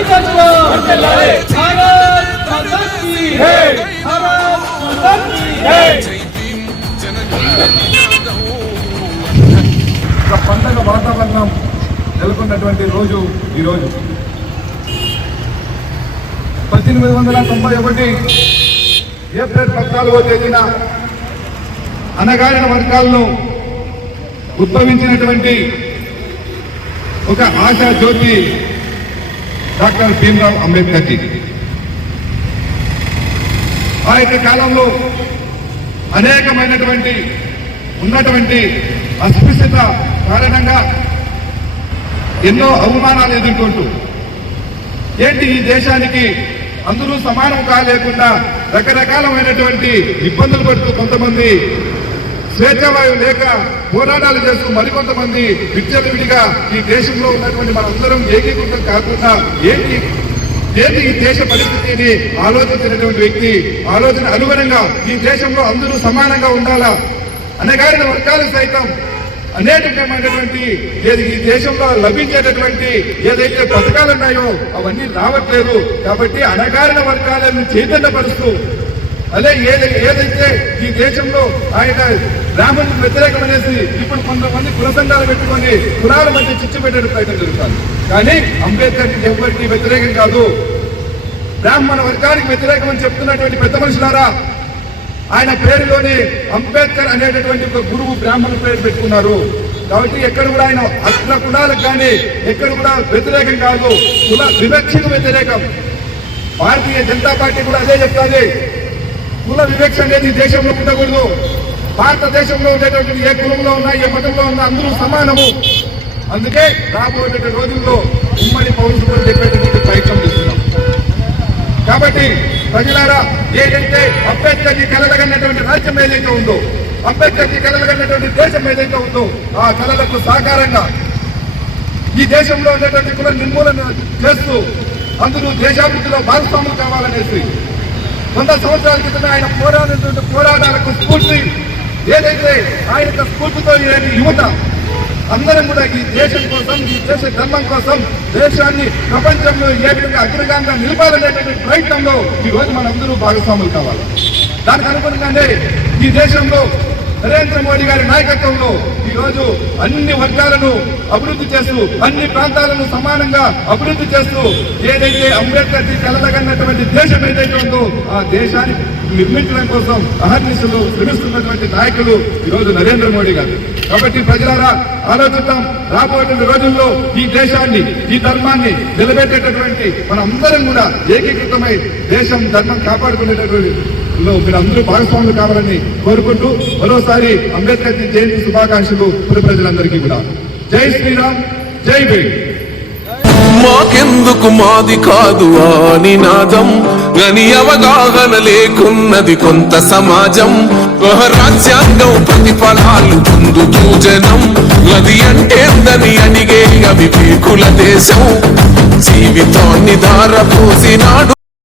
ఒక పండగ వాతావరణం నెలకొన్నటువంటి రోజు ఈరోజు పద్దెనిమిది వందల తొంభై ఒకటి ఏప్రిల్ పద్నాలుగో తేదీన అనగారిన వర్గాలను ఉద్భవించినటువంటి ఒక ఆశా జ్యోతి డాక్టర్ భీమ్రావ్ అంబేద్కర్ జీ. ఆ యొక్క కాలంలో అనేకమైనటువంటి ఉన్నటువంటి అస్పృశ్యత కారణంగా ఎన్నో అవమానాలు ఎదుర్కొంటూ ఏంటి ఈ దేశానికి అందరూ సమానం కాలేకుండా రకరకాలమైనటువంటి ఇబ్బందులు పడుతూ కొంతమంది స్వేచ్ఛావాయువు లేక పోరాటాలు చేస్తూ మరికొంతమంది విచ్చలవిడిగా ఈ దేశంలో ఉన్నటువంటి మనందరం ఏకీకృతం కాకుండా ఏంటి? ఏంటి ఈ దేశ పరిస్థితిని ఆలోచించినటువంటి వ్యక్తి? ఆలోచన అనుగుణంగా ఈ దేశంలో అందరూ సమానంగా ఉండాలా? అనగారిన వర్గాలు సైతం అనేకమైనటువంటి ఏది ఈ దేశంలో లభించేటటువంటి ఏదైతే పథకాలు ఉన్నాయో అవన్నీ రావట్లేదు. కాబట్టి అనగారిన వర్గాలను చైతన్యపరుస్తూ అదే ఏదై ఏదైతే ఈ దేశంలో ఆయన బ్రాహ్మణులకు వ్యతిరేకం అనేసి ఇప్పుడు కొంతమంది కుల సంఘాలు పెట్టుకొని కులాల మధ్య చిచ్చు పెట్టే ప్రయత్నం జరుగుతుంది. కానీ అంబేద్కర్ ఎవరికి వ్యతిరేకం కాదు. బ్రాహ్మణ వర్గానికి వ్యతిరేకం అని చెప్తున్నటువంటి పెద్ద మనుషులారా ఆయన పేరులోనే అంబేద్కర్ అనేటటువంటి ఒక గురువు బ్రాహ్మణ పేరు పెట్టుకున్నారు. కాబట్టి ఎక్కడ కూడా ఆయన అగ్ర కులాలకు కానీ ఎక్కడ కూడా వ్యతిరేకం కాదు. కుల వివక్షకు వ్యతిరేకం. భారతీయ జనతా పార్టీ కూడా అదే చెప్తాది. కుల వివక్ష అనేది దేశంలో ఉండకూడదు. భారతదేశంలో ఉండేటటువంటి ఏ కులంలో ఉన్నా ఏ మతంలో ఉన్నా అందరూ సమానము. అందుకే రాబోయే రోజుల్లో ఉమ్మడి పౌరుషులు చెప్పేటటువంటి ప్రయత్నం చేస్తున్నాం. కాబట్టి ప్రజలారా ఏదైతే అంబేద్కర్ జీ కలగన్నటువంటి రాజ్యం ఏదైతే ఉందో అంబేద్కర్ జీ కలగన్నటువంటి దేశం ఏదైతే ఉందో ఆ కళలకు సాకారంగా ఈ దేశంలో ఉండేటువంటి కుల నిర్మూలన చేస్తూ అందరూ దేశాభివృద్ధిలో భాగస్వాములు కావాలనేసి వంద సంవత్సరాల క్రితం ఆయన పోరాడినటువంటి పోరాటాలకు స్ఫూర్తి. ఏదైతే ఆయన స్ఫూర్తితో యువత అందరం కూడా ఈ దేశం కోసం ఈ దేశ ధర్మం కోసం దేశాన్ని ప్రపంచంలో ఏ విధంగా అగ్రగాంగా నిలపాలనేటువంటి ప్రయత్నంలో ఈ రోజు మనందరూ భాగస్వాములు కావాలి. దానికి అనుగుణంగానే ఈ దేశంలో నరేంద్ర మోడీ గారి నాయకత్వంలో ఈ రోజు అన్ని వర్గాలను అభివృద్ధి చేస్తూ అన్ని ప్రాంతాలను సమానంగా అభివృద్ధి చేస్తూ ఏదైతే అంబేద్కర్ జీ దేశం ఏదైతే ఉందో ఆ దేశాన్ని నిర్మించడం కోసం అహర్నిశలు శ్రమిస్తున్నటువంటి నాయకులు ఈ రోజు నరేంద్ర మోడీ గారు. కాబట్టి ప్రజలారా ఆలోచిద్దాం. రాబోయే రోజుల్లో ఈ దేశాన్ని ఈ ధర్మాన్ని నిలబెట్టేటటువంటి మనందరం కూడా ఏకీకృతమై దేశం ధర్మం కాపాడుకునేటటువంటి మీరు అందరూ భాగస్వాములు కావాలని కోరుకుంటూ మరోసారి అంబేద్కర్ జయంతి శుభాకాంక్షలు పుర ప్రజలందరికీ కూడా. జై శ్రీరామ్ జై భీమ్. మాకెందుకు మాది కాదు ఆ నినాదం గని అవగాహన లేకున్నది కొంత సమాజం. రాజ్యాంగం ప్రతిఫలాలు పొందుతూ జనం గది అంటేందని అడిగే అవివేకుల దేశం. జీవితాన్ని ధారపోసినాడు